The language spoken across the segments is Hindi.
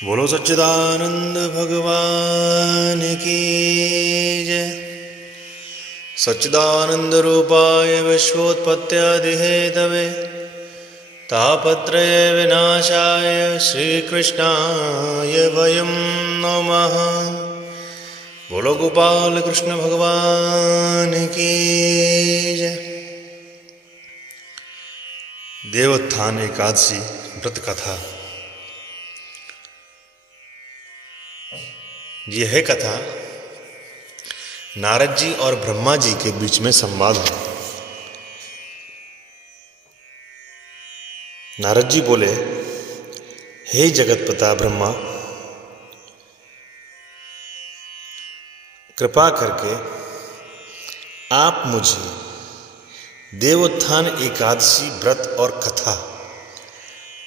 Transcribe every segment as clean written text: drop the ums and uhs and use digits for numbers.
बोलो सच्चिदानंद भगवान की जय। सच्चिदानंद रूपाय विश्वोत्पत्त्यादिहेतवे तापत्रय विनाशाय श्रीकृष्णाय वयं नमः। बोलो गोपाल कृष्ण भगवान की जय। देवोत्थान एकादशी व्रत कथा। यह कथा नारद जी और ब्रह्मा जी के बीच में संवाद है। नारद जी बोले, हे जगतपिता ब्रह्मा, कृपा करके आप मुझे देवोत्थान एकादशी व्रत और कथा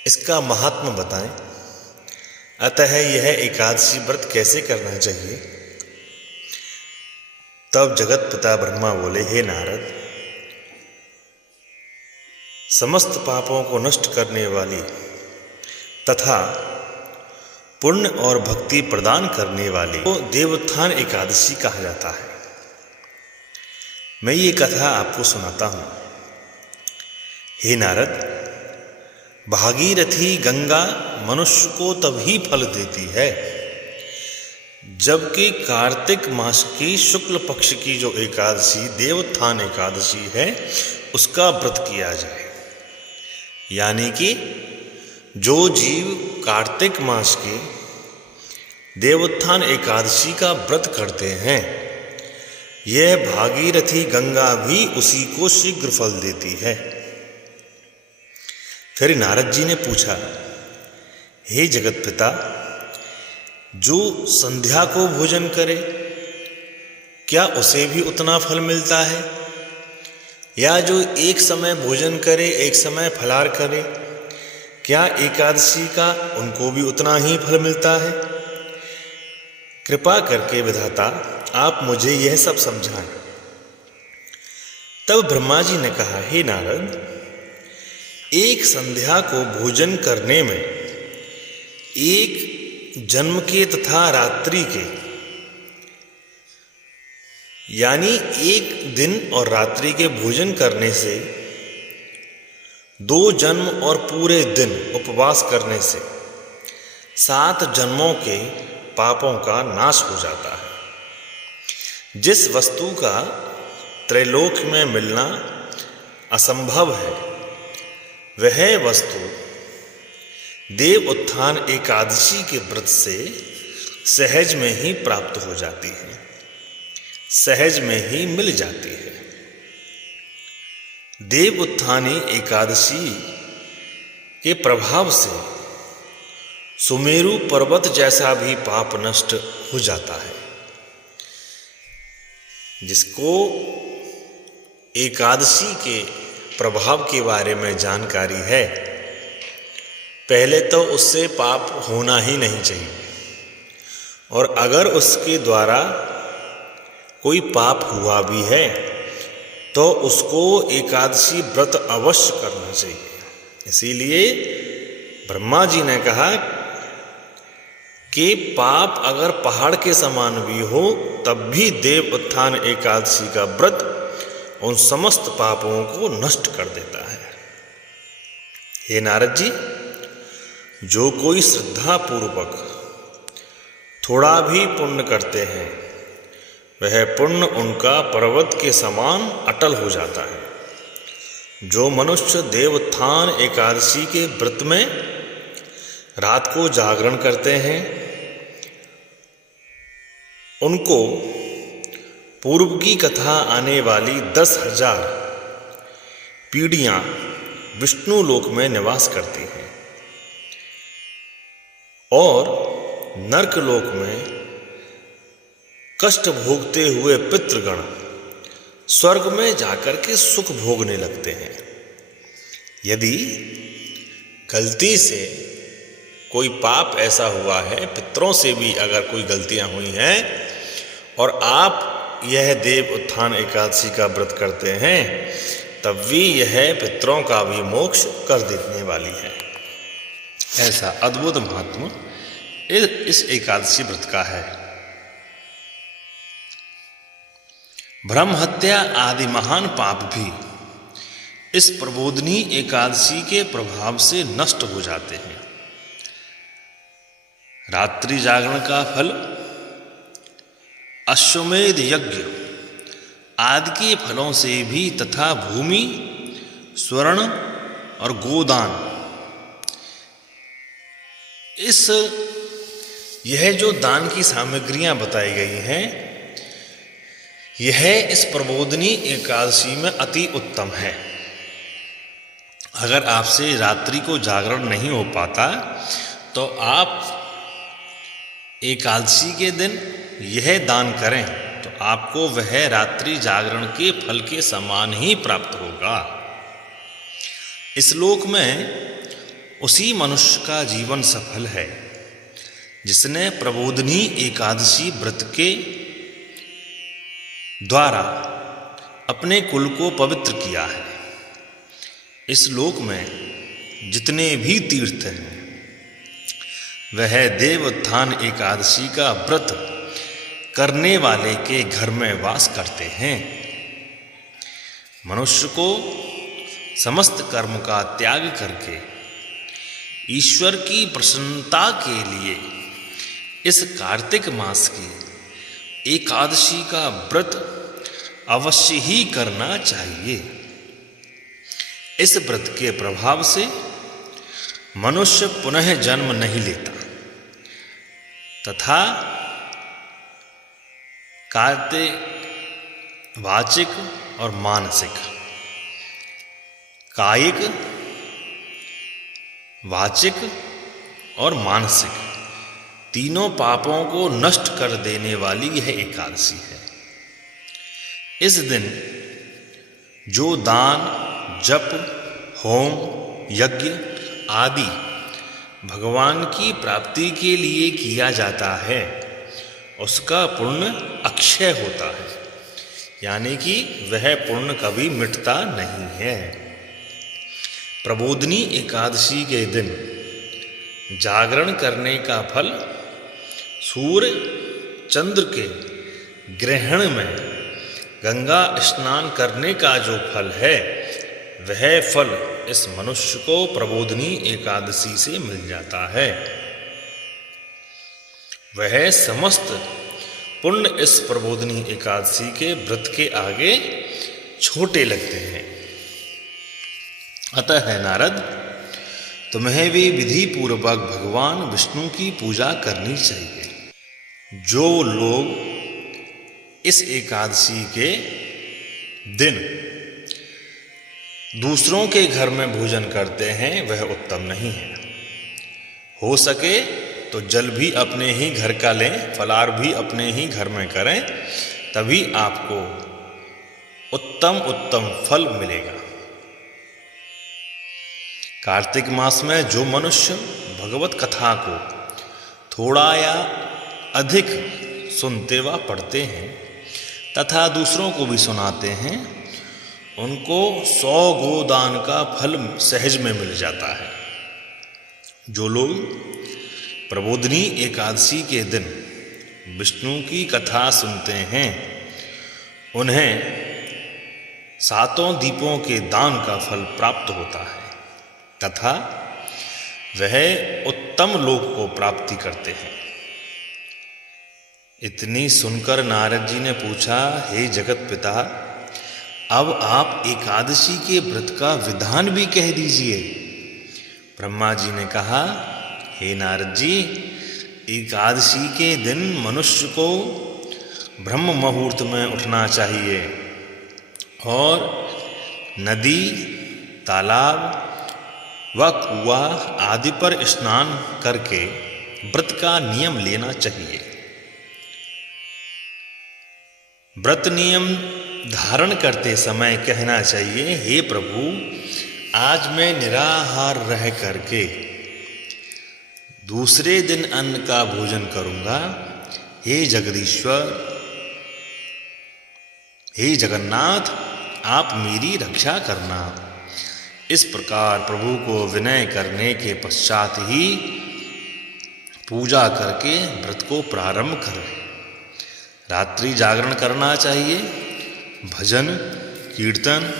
इसका महात्म्य बताएं। अतः यह एकादशी व्रत कैसे करना चाहिए। तब जगत पिता ब्रह्मा बोले, हे नारद, समस्त पापों को नष्ट करने वाली तथा पुण्य और भक्ति प्रदान करने वाली को देवोत्थान एकादशी कहा जाता है। मैं ये कथा आपको सुनाता हूँ। हे नारद, भागीरथी गंगा मनुष्य को तभी फल देती है जबकि कार्तिक मास की शुक्ल पक्ष की जो एकादशी देवोत्थान एकादशी है उसका व्रत किया जाए। यानी कि जो जीव कार्तिक मास के देवोत्थान एकादशी का व्रत करते हैं, यह भागीरथी गंगा भी उसी को शीघ्र फल देती है। फिर नारद जी ने पूछा, हे जगत पिता, जो संध्या को भोजन करे क्या उसे भी उतना फल मिलता है, या जो एक समय भोजन करे एक समय फलाहार करे क्या एकादशी का उनको भी उतना ही फल मिलता है। कृपा करके विधाता आप मुझे यह सब समझाएं। तब ब्रह्मा जी ने कहा, हे नारद, एक संध्या को भोजन करने में एक जन्म के तथा रात्रि के यानी एक दिन और रात्रि के भोजन करने से, 2 जन्म और पूरे दिन उपवास करने से 7 जन्मों के पापों का नाश हो जाता है। जिस वस्तु का त्रैलोक में मिलना असंभव है, वह वस्तु देव उत्थान एकादशी के व्रत से सहज में ही प्राप्त हो जाती है, सहज में ही मिल जाती है। देव उत्थानी एकादशी के प्रभाव से सुमेरु पर्वत जैसा भी पाप नष्ट हो जाता है। जिसको एकादशी के प्रभाव के बारे में जानकारी है, पहले तो उससे पाप होना ही नहीं चाहिए, और अगर उसके द्वारा कोई पाप हुआ भी है तो उसको एकादशी व्रत अवश्य करना चाहिए। इसीलिए ब्रह्मा जी ने कहा कि पाप अगर पहाड़ के समान भी हो तब भी देव उत्थान एकादशी का व्रत उन समस्त पापों को नष्ट कर देता है। हे नारद जी, जो कोई श्रद्धा पूर्वक थोड़ा भी पुण्य करते हैं, वह पुण्य उनका पर्वत के समान अटल हो जाता है। जो मनुष्य देवोत्थान एकादशी के व्रत में रात को जागरण करते हैं, उनको पूर्व की कथा आने वाली 10,000 पीढ़ियां विष्णु लोक में निवास करती हैं और नरक लोक में कष्ट भोगते हुए पितृगण स्वर्ग में जाकर के सुख भोगने लगते हैं। यदि गलती से कोई पाप ऐसा हुआ है, पितरों से भी अगर कोई गलतियां हुई हैं और आप यह देव उत्थान एकादशी का व्रत करते हैं, तब भी यह पितरों का भी मोक्ष कर देने वाली है। ऐसा अद्भुत महात्मा इस एकादशी व्रत का है। ब्रह्म हत्या आदि महान पाप भी इस प्रबोधिनी एकादशी के प्रभाव से नष्ट हो जाते हैं। रात्रि जागरण का फल अश्वमेध यज्ञ आदि के फलों से भी तथा भूमि, स्वर्ण और गोदान, यह जो दान की सामग्रियां बताई गई हैं, यह इस प्रबोधिनी एकादशी में अति उत्तम है। अगर आपसे रात्रि को जागरण नहीं हो पाता तो आप एकादशी के दिन यह दान करें तो आपको वह रात्रि जागरण के फल के समान ही प्राप्त होगा। इस लोक में उसी मनुष्य का जीवन सफल है जिसने प्रबोधिनी एकादशी व्रत के द्वारा अपने कुल को पवित्र किया है। इस लोक में जितने भी तीर्थ हैं वह देवोत्थान एकादशी का व्रत करने वाले के घर में वास करते हैं। मनुष्य को समस्त कर्म का त्याग करके ईश्वर की प्रसन्नता के लिए इस कार्तिक मास की एकादशी का व्रत अवश्य ही करना चाहिए। इस व्रत के प्रभाव से मनुष्य पुनः जन्म नहीं लेता तथा कार्तिक वाचिक और मानसिक, कायिक, वाचिक और मानसिक तीनों पापों को नष्ट कर देने वाली यह एकादशी है। इस दिन जो दान, जप, होम, यज्ञ आदि भगवान की प्राप्ति के लिए किया जाता है उसका पुण्य अक्षय होता है, यानी कि वह पुण्य कभी मिटता नहीं है। प्रबोधिनी एकादशी के दिन जागरण करने का फल सूर्य चंद्र के ग्रहण में गंगा स्नान करने का जो फल है वह फल इस मनुष्य को प्रबोधिनी एकादशी से मिल जाता है। वह समस्त पुण्य इस प्रबोधिनी एकादशी के व्रत के आगे छोटे लगते हैं। अतः है नारद, तुम्हें भी विधि पूर्वक भगवान विष्णु की पूजा करनी चाहिए। जो लोग इस एकादशी के दिन दूसरों के घर में भोजन करते हैं वह उत्तम नहीं है। हो सके तो जल भी अपने ही घर का लें, फलाहार भी अपने ही घर में करें, तभी आपको उत्तम फल मिलेगा। कार्तिक मास में जो मनुष्य भगवत कथा को थोड़ा या अधिक सुनते व पढ़ते हैं तथा दूसरों को भी सुनाते हैं, उनको 100 गोदान का फल सहज में मिल जाता है। जो लोग प्रबोधिनी एकादशी के दिन विष्णु की कथा सुनते हैं उन्हें 7 दीपों के दान का फल प्राप्त होता है तथा वह उत्तम लोक को प्राप्ति करते हैं। इतनी सुनकर नारद जी ने पूछा, हे जगत पिता, अब आप एकादशी के व्रत का विधान भी कह दीजिए। ब्रह्मा जी ने कहा, हे नारद जी, एकादशी के दिन मनुष्य को ब्रह्म मुहूर्त में उठना चाहिए और नदी, तालाब व कुआं आदि पर स्नान करके व्रत का नियम लेना चाहिए। व्रत नियम धारण करते समय कहना चाहिए, हे प्रभु, आज मैं निराहार रह करके दूसरे दिन अन्न का भोजन करूंगा। हे जगदीश्वर, हे जगन्नाथ, आप मेरी रक्षा करना। इस प्रकार प्रभु को विनय करने के पश्चात ही पूजा करके व्रत को प्रारंभ करें। रात्रि जागरण करना चाहिए, भजन कीर्तन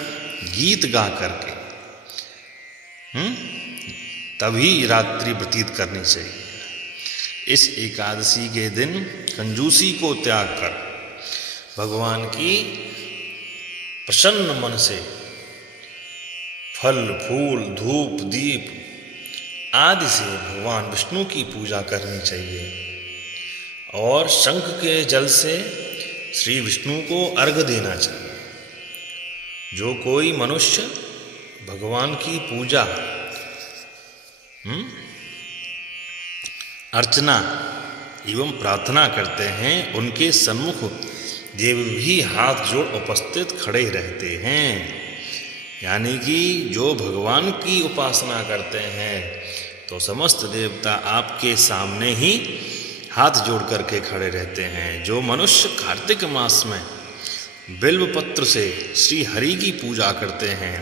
गीत गा करके तभी रात्रि व्यतीत करनी चाहिए। इस एकादशी के दिन कंजूसी को त्याग कर भगवान की प्रसन्न मन से फल फूल धूप दीप आदि से भगवान विष्णु की पूजा करनी चाहिए और शंख के जल से श्री विष्णु को अर्घ्य देना चाहिए। जो कोई मनुष्य भगवान की पूजा अर्चना एवं प्रार्थना करते हैं, उनके सन्मुख देव भी हाथ जोड़ उपस्थित खड़े रहते हैं। यानी कि जो भगवान की उपासना करते हैं तो समस्त देवता आपके सामने ही हाथ जोड़ करके खड़े रहते हैं। जो मनुष्य कार्तिक मास में बिल्व पत्र से श्री हरि की पूजा करते हैं,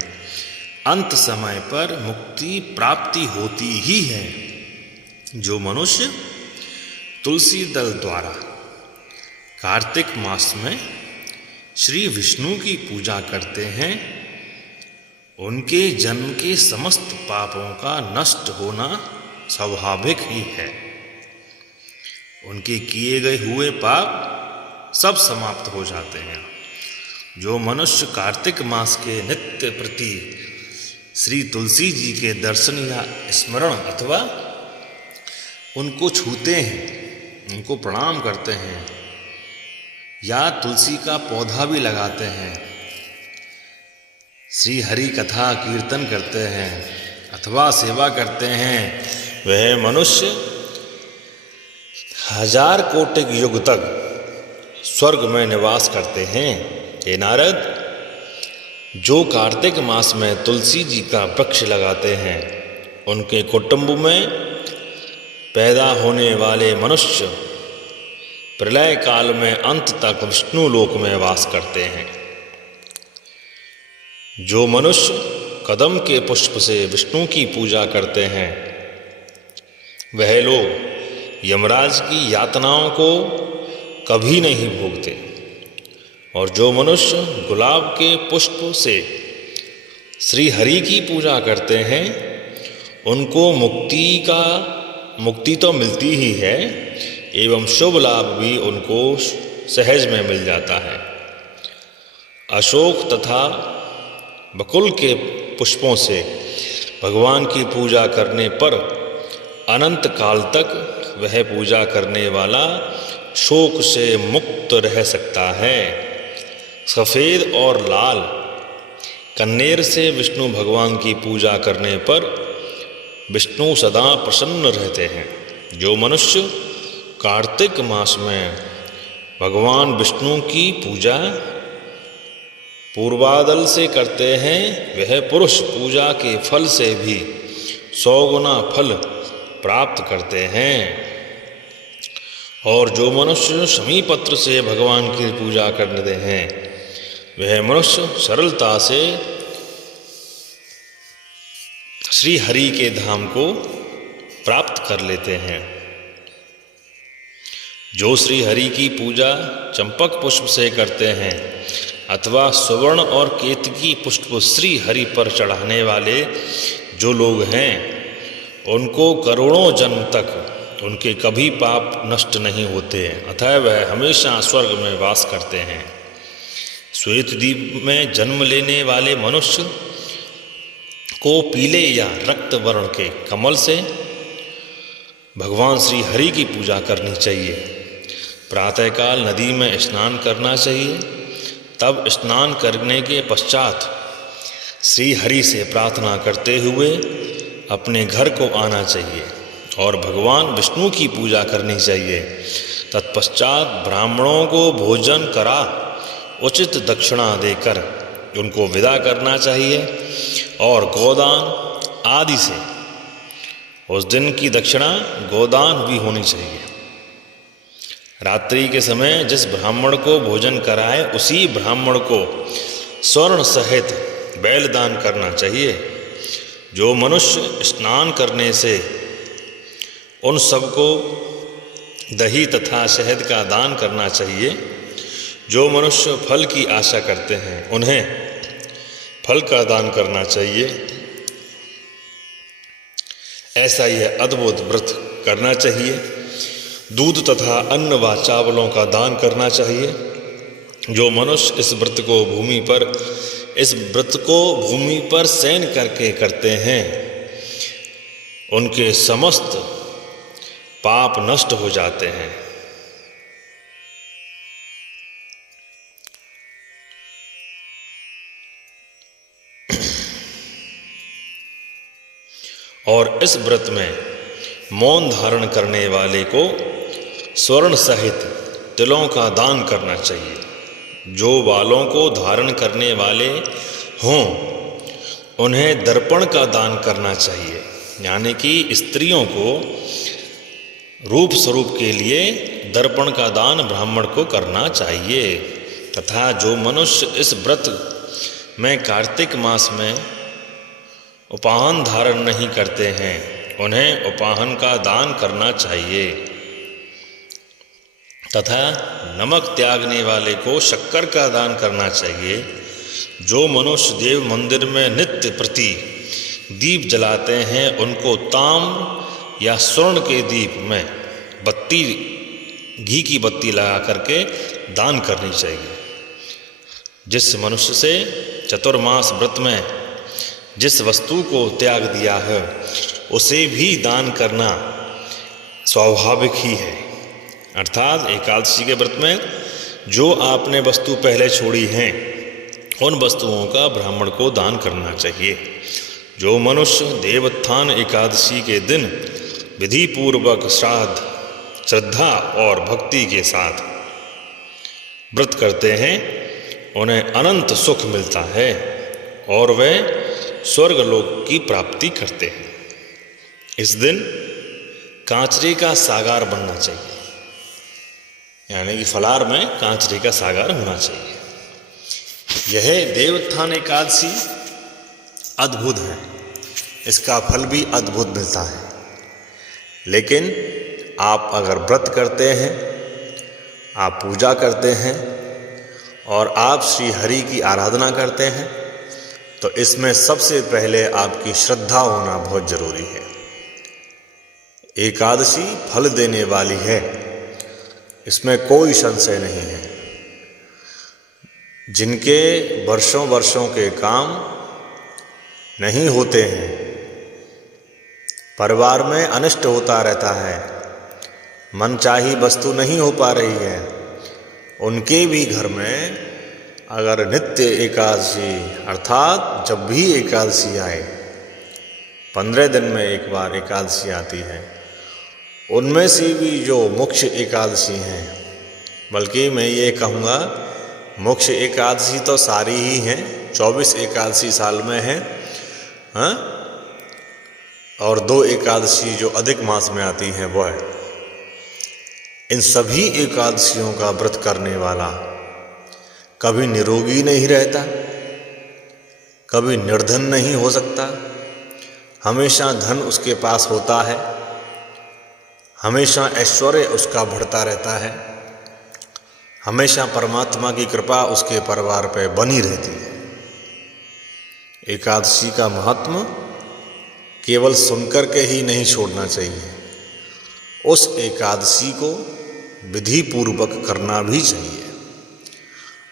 अंत समय पर मुक्ति प्राप्ति होती ही है। जो मनुष्य तुलसी दल द्वारा कार्तिक मास में श्री विष्णु की पूजा करते हैं, उनके जन्म के समस्त पापों का नष्ट होना स्वाभाविक ही है। उनके किए गए हुए पाप सब समाप्त हो जाते हैं। जो मनुष्य कार्तिक मास के नित्य प्रति श्री तुलसी जी के दर्शन या स्मरण अथवा उनको छूते हैं, उनको प्रणाम करते हैं या तुलसी का पौधा भी लगाते हैं, श्री हरि कथा कीर्तन करते हैं अथवा सेवा करते हैं, वह मनुष्य 1000 कोटि युग तक स्वर्ग में निवास करते हैं। हे नारद, जो कार्तिक मास में तुलसी जी का वृक्ष लगाते हैं, उनके कुटुंब में पैदा होने वाले मनुष्य प्रलय काल में अंत तक विष्णु लोक में वास करते हैं। जो मनुष्य कदम के पुष्प से विष्णु की पूजा करते हैं, वह लोग यमराज की यातनाओं को कभी नहीं भोगते। और जो मनुष्य गुलाब के पुष्प से श्री हरि की पूजा करते हैं, उनको मुक्ति तो मिलती ही है एवं शुभ लाभ भी उनको सहज में मिल जाता है। अशोक तथा बकुल के पुष्पों से भगवान की पूजा करने पर अनंत काल तक वह पूजा करने वाला शोक से मुक्त रह सकता है। सफ़ेद और लाल कन्नेर से विष्णु भगवान की पूजा करने पर विष्णु सदा प्रसन्न रहते हैं। जो मनुष्य कार्तिक मास में भगवान विष्णु की पूजा पूर्वादल से करते हैं, वह पुरुष पूजा के फल से भी 100 गुना फल प्राप्त करते हैं। और जो मनुष्य शमी पत्र से भगवान की पूजा करते हैं, वह मनुष्य सरलता से श्री हरि के धाम को प्राप्त कर लेते हैं। जो श्री हरि की पूजा चंपक पुष्प से करते हैं अथवा सुवर्ण और केतकी पुष्प श्री हरि पर चढ़ाने वाले जो लोग हैं, उनको करोड़ों जन्म तक उनके कभी पाप नष्ट नहीं होते, अतः वह हमेशा स्वर्ग में वास करते हैं। श्वेतद्वीप में जन्म लेने वाले मनुष्य को पीले या रक्त वर्ण के कमल से भगवान श्री हरि की पूजा करनी चाहिए। प्रातःकाल नदी में स्नान करना चाहिए। तब स्नान करने के पश्चात श्री हरि से प्रार्थना करते हुए अपने घर को आना चाहिए और भगवान विष्णु की पूजा करनी चाहिए। तत्पश्चात ब्राह्मणों को भोजन करा उचित दक्षिणा देकर उनको विदा करना चाहिए और गोदान आदि से उस दिन की दक्षिणा गोदान भी होनी चाहिए। रात्रि के समय जिस ब्राह्मण को भोजन कराए, उसी ब्राह्मण को स्वर्ण सहित बैल दान करना चाहिए। जो मनुष्य स्नान करने से उन सबको दही तथा शहद का दान करना चाहिए। जो मनुष्य फल की आशा करते हैं उन्हें फल का दान करना चाहिए। ऐसा यह अद्भुत व्रत करना चाहिए। दूध तथा अन्न व चावलों का दान करना चाहिए। जो मनुष्य इस व्रत को भूमि पर शयन करके करते हैं उनके समस्त पाप नष्ट हो जाते हैं। और इस व्रत में मौन धारण करने वाले को स्वर्ण सहित तिलों का दान करना चाहिए। जो बालों को धारण करने वाले हों उन्हें दर्पण का दान करना चाहिए, यानी कि स्त्रियों को रूप स्वरूप के लिए दर्पण का दान ब्राह्मण को करना चाहिए। तथा जो मनुष्य इस व्रत में कार्तिक मास में उपाहन धारण नहीं करते हैं उन्हें उपाहन का दान करना चाहिए। तथा नमक त्यागने वाले को शक्कर का दान करना चाहिए। जो मनुष्य देव मंदिर में नित्य प्रति दीप जलाते हैं उनको ताम्र या स्वर्ण के दीप में घी की बत्ती लगा करके दान करनी चाहिए। जिस मनुष्य से चतुर्मास व्रत में जिस वस्तु को त्याग दिया है उसे भी दान करना स्वाभाविक ही है। अर्थात एकादशी के व्रत में जो आपने वस्तु पहले छोड़ी हैं उन वस्तुओं का ब्राह्मण को दान करना चाहिए। जो मनुष्य देवोत्थान एकादशी के दिन विधि पूर्वक श्रद्धा और भक्ति के साथ व्रत करते हैं उन्हें अनंत सुख मिलता है और वे स्वर्गलोक की प्राप्ति करते हैं। इस दिन कांचरे का सागर बनना चाहिए, यानी कि फलार में कांचरे का सागर होना चाहिए। यह देवोत्थान एकादशी अद्भुत है, इसका फल भी अद्भुत मिलता है। लेकिन आप अगर व्रत करते हैं, आप पूजा करते हैं और आप श्री हरि की आराधना करते हैं तो इसमें सबसे पहले आपकी श्रद्धा होना बहुत जरूरी है। एकादशी फल देने वाली है, इसमें कोई संशय नहीं है। जिनके वर्षों वर्षों के काम नहीं होते हैं, परिवार में अनिष्ट होता रहता है, मनचाही वस्तु नहीं हो पा रही है, उनके भी घर में अगर नित्य एकादशी अर्थात जब भी एकादशी आए, 15 दिन में एक बार एकादशी आती है, उनमें से भी जो मुख्य एकादशी हैं, बल्कि मैं ये कहूँगा मुख्य एकादशी तो सारी ही हैं, 24 एकादशी साल में हैं, हाँ, और 2 एकादशी जो अधिक मास में आती हैं वो है। इन सभी एकादशियों का व्रत करने वाला कभी निरोगी नहीं रहता, कभी निर्धन नहीं हो सकता, हमेशा धन उसके पास होता है, हमेशा ऐश्वर्य उसका बढ़ता रहता है, हमेशा परमात्मा की कृपा उसके परिवार पर बनी रहती है। एकादशी का महात्म केवल सुनकर के ही नहीं छोड़ना चाहिए, उस एकादशी को विधि पूर्वक करना भी चाहिए।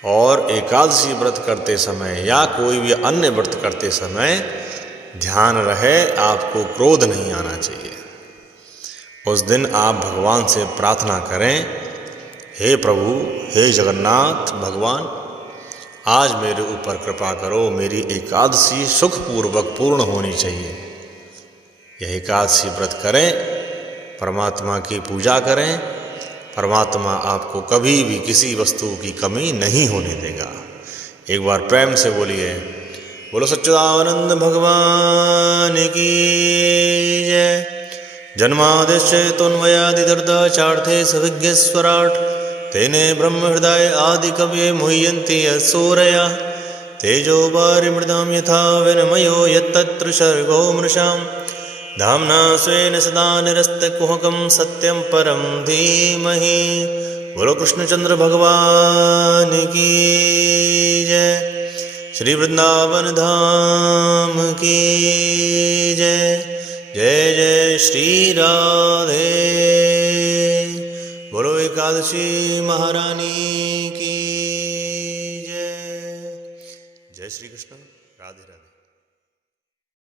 और एकादशी व्रत करते समय या कोई भी अन्य व्रत करते समय ध्यान रहे आपको क्रोध नहीं आना चाहिए। उस दिन आप भगवान से प्रार्थना करें, हे प्रभु, हे जगन्नाथ भगवान, आज मेरे ऊपर कृपा करो, मेरी एकादशी सुखपूर्वक पूर्ण होनी चाहिए। यह एकादशी व्रत करें, परमात्मा की पूजा करें, परमात्मा आपको कभी भी किसी वस्तु की कमी नहीं होने देगा। एक बार प्रेम से बोलिए, बोलो सच्चिदानंद भगवान की जय। जन्मादिश्च तोन्मयादितरताचार्थे सविज्ञस्वराट् तेने ब्रह्म हृदय आदि कवये मुह्यन्ति यत्सूरयः तेजो वारिमृदां यथा विनिमयो यत्तत्र सर्गो मृषां धाम्ना स्वेन सदा निरस्तकुहकं सत्यं परं धीमहि। बोलो कृष्णचंद्र भगवान की जय। श्री वृंदावन धाम की जय। जय जय श्री राधे। बोलो एकादशी महारानी की जय। जय श्री कृष्ण। राधे राधे।